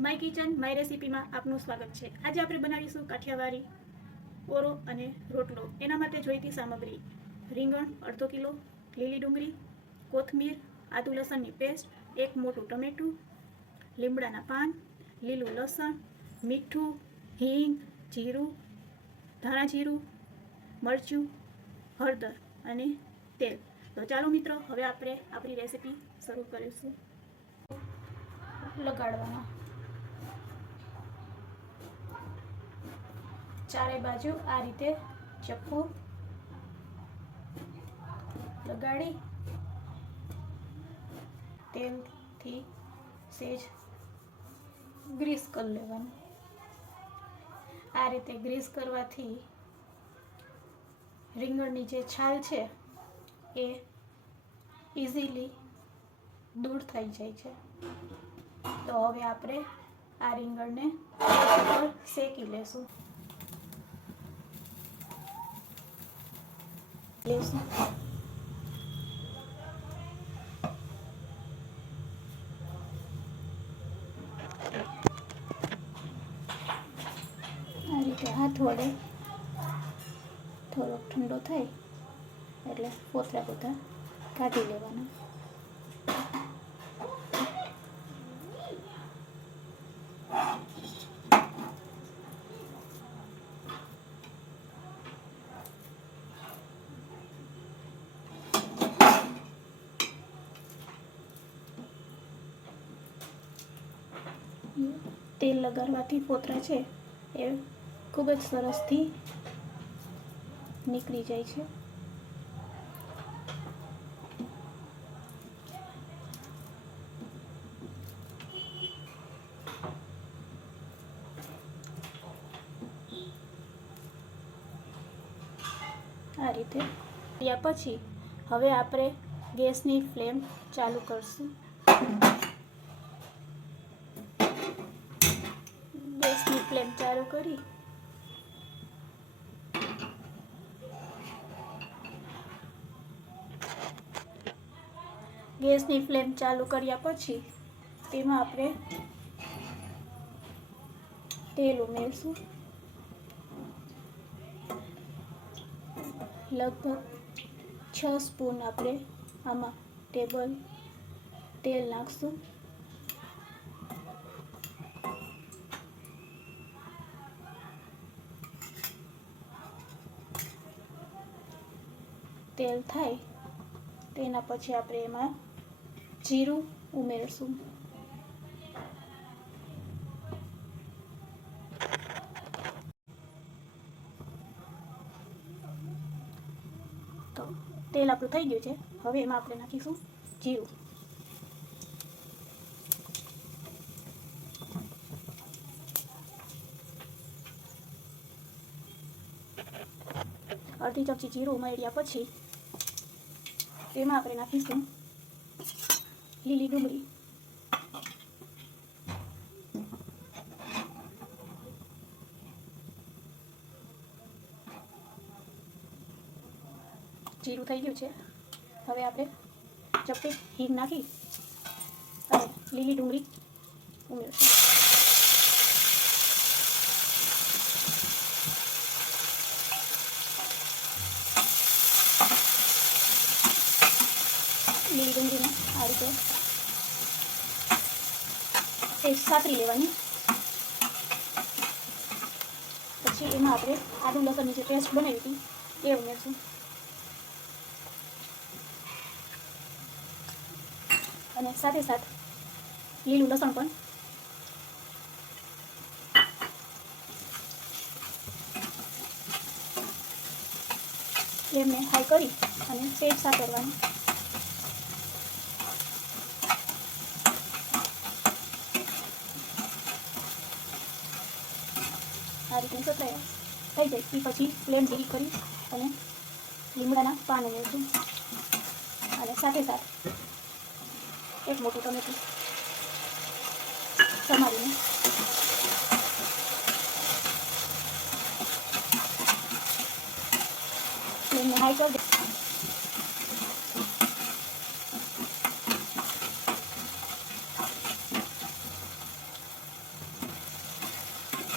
My kitchen, my રેસીપીમાં આપનું સ્વાગત છે. આજે આપણે બનાવીશું કાઠિયાવાડી, ઓરો અને રોટલો. એના માટે જોઈતી સામગ્રી, રીંગણ, અડધો કિલો, લીલી ડુંગળી, કોથમીર, આદુ લસણની પેસ્ટ, એક મોટું ટમેટું, લીમડાના પાન, લીલું લસણ, મીઠું, હિંગ, જીરું, ધાણા જીરું, મરચું, હળદર અને તેલ. તો ચાલો મિત્રો, હવે આપણે આપણી રેસીપી શરૂ કરીશું. લગાડવાના. ચારે બાજુ આ રીતે ચપ્પુ લગાડી, તેલથી સેજ ગ્રીસ કરી લેવાનું. આ રીતે ગ્રીસ કરવાથી રીંગણની જે છાલ છે એ ઇઝીલી દૂર થઈ જાય છે. તો હવે આપણે આ રીંગણને શેકી લેશું. આ રીતે હાથ વડે થોડોક ઠંડો થાય એટલે પોતરા બધા કાઢી લેવાના. તેલ લગાડવાથી પોતરા છે એ ખૂબ જ સરસથી નીકળી જાય છે. આ રીતે ત્યાં પછી હવે આપણે ગેસની ફ્લેમ ચાલુ કરશું ગેસની ફ્લેમ કરી. ગેસની ફ્લેમ ચાલુ કર્યા પછી તેમાં આપણે તેલ ઉમેરશું. લગભગ છ સ્પૂન આપણે આમાં ટેબલ તેલ નાખશું. તેલ થાય, તેના પછી આપણે એમાં જીરું ઉમેરશું. તો તેલ આપણું થઈ ગયું છે. હવે એમાં આપણે નાખીશું જીરું. અડધી ચમચી જીરું ઉમેર્યા પછી તેમાં આપણે નાખીશું લીલી ડુંગળી જીરું થઈ ગયું છે હવે આપણે ચપટી હિંગ નાખી અને લીલી ડુંગળી ઉમેરશું ડુંગળીને આ રીતે એ સાતરી લેવાની. પછી એમાં આપણે આદુ લસણની જે પેસ્ટ બનાવી હતી, એ ઉમેરશું. અને સાથે સાથ લીલું લસણ પણ. ફ્લેમને હાઈ કરી અને સેજ સાતરવાની રીતે સતરાયા થઈ જાય. એ પછી પ્લેન ધીરી કરી અને લીમડાના પાન ઉમેરશું અને સાથે સાથે એક મોટું ટમેટું સમારીને પ્લેનને હાઈ કરી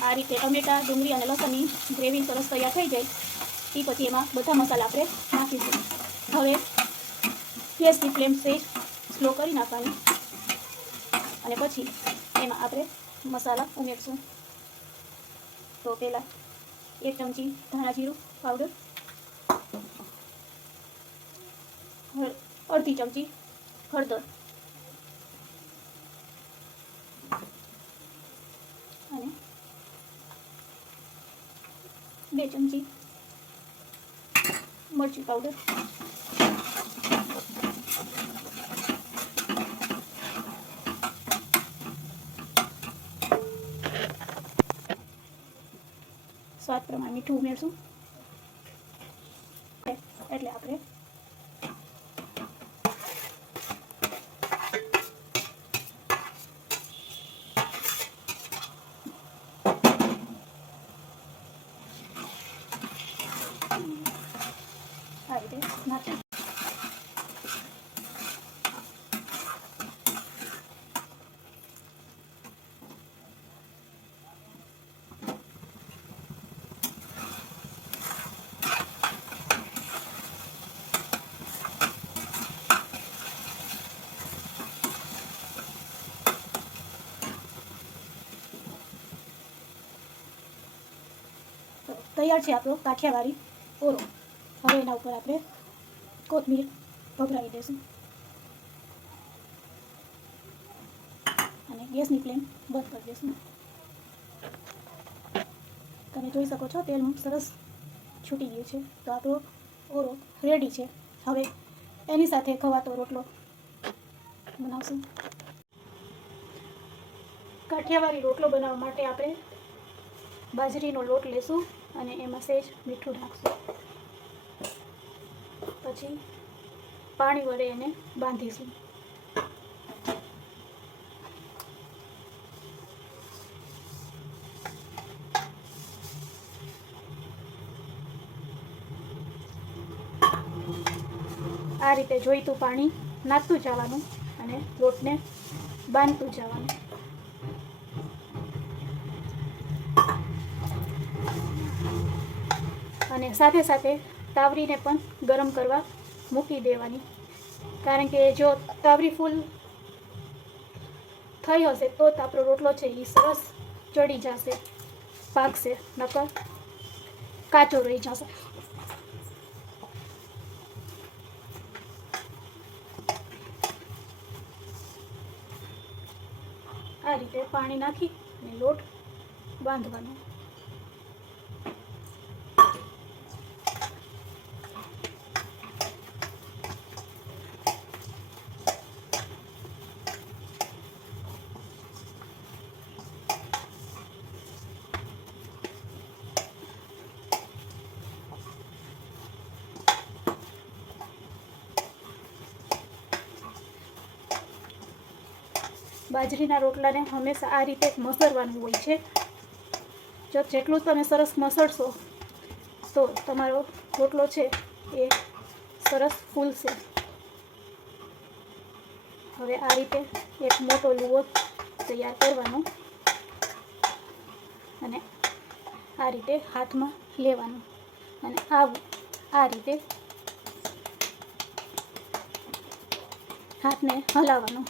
આ રીતે ટમેટા, ડુંગળી અને લસણની ગ્રેવી સરસ તૈયાર થઈ જાય. એ પછી એમાં બધા મસાલા આપણે નાખીશું હવે ગેસની ફ્લેમ સેજ સ્લો કરી નાખવાની. અને પછી એમાં આપણે મસાલા ઉમેરશું. તો પહેલાં એક ચમચી ધાણા જીરું, પાવડર. અડધી ચમચી હળદર અને બે ચમચી? મરચી પાવડર સ્વાદ પ્રમાણે મીઠું ઉમેરશું એટલે આપણે તો તૈયાર છે આપણો કાઠિયાવાડી ઓરો. હવે એના ઉપર આપણે કોથમીર ભભરાવી દેશું અને ગેસની ફ્લેમ બંધ કરી દેશું તમે જોઈ શકો છો તેલનું સરસ છૂટી ગયું છે તો આપણો ઓરો રેડી છે હવે એની સાથે ખવાતો રોટલો બનાવશું કાઠિયાવાડી રોટલો બનાવવા માટે આપણે બાજરીનો લોટ લેશું અને એમાં સહેજ મીઠું નાખશું પછી પાણી વડે એને બાંધીશું. આ રીતે જોઈતું પાણી નાખતું જવાનું અને લોટને બાંધતું જવાનું. અને સાથે સાથે તાવરીને પણ ગરમ કરવા મૂકી દેવાની. કારણ કે જો તાવરી ફૂલ થઈ હશે તો જ આપણો રોટલો છે એ સરસ ચડી જશે, પાકશે, નકર કાચો રહી જશે. આ રીતે પાણી નાખી અને લોટ બાંધવાનો. બાજરીના રોટલાને હંમેશા આ રીતે મસળવાનું હોય છે. જો જેટલું તમે સરસ મસળશો, તો તમારો રોટલો છે એ સરસ ફૂલશે. હવે આ રીતે એક મોટો લુવો તૈયાર કરવાનો અને આ રીતે હાથમાં લેવાનું અને આવું આ રીતે હાથને હલાવવાનો.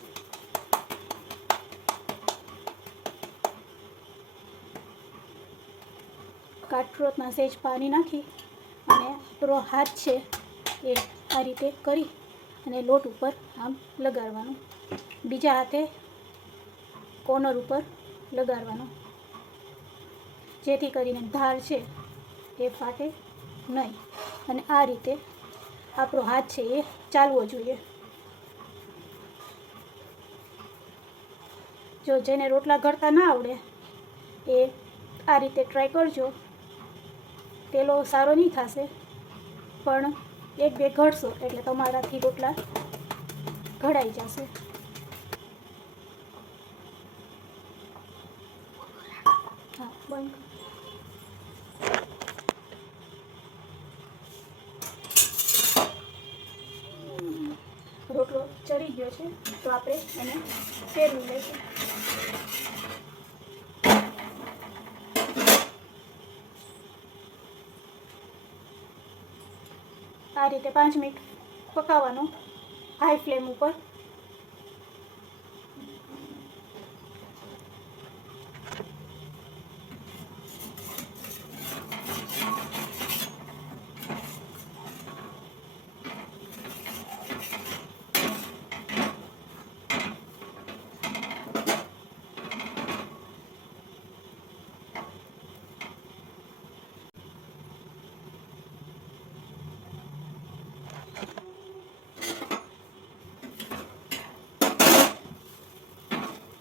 કાટરોતમાં સહેજ પાણી નાખી અને આપણો હાથ છે એ આ રીતે કરી અને લોટ ઉપર આમ લગાડવાનું. બીજા હાથે કોર્નર ઉપર લગાડવાનો. જેથી કરીને ધાર છે એ ફાટે નહીં. અને આ રીતે આપણો હાથ છે એ ચાલવો જોઈએ. જો જેને રોટલા ઘડતા ના આવડે એ આ રીતે ટ્રાય કરજો. પેલો સારો નહીં થશે, પણ એક બે ઘડશો એટલે તમારાથી રોટલા ઘડાઈ જશે. હા, બંધ રોટલો ચડી ગયો છે, તો આપણે એને ફેરવી લઈશું. આ રીતે પાંચ મિનિટ પકાવવાનું. હાઈ ફ્લેમ ઉપર.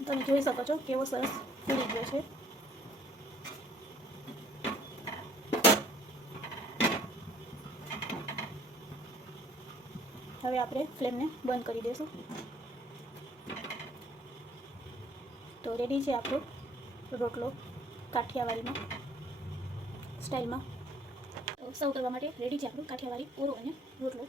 તમે જોઈ શકો છો કેવો સરસ ફૂલી ગયો છે. હવે આપણે ફ્લેમને બંધ કરી દઈશું. તો રેડી છે આપણો રોટલો કાઠિયાવાડીમાં સ્ટાઇલમાં સર્વ કરવા માટે રેડી છે આપણું કાઠિયાવાડી ઓરો અને રોટલો.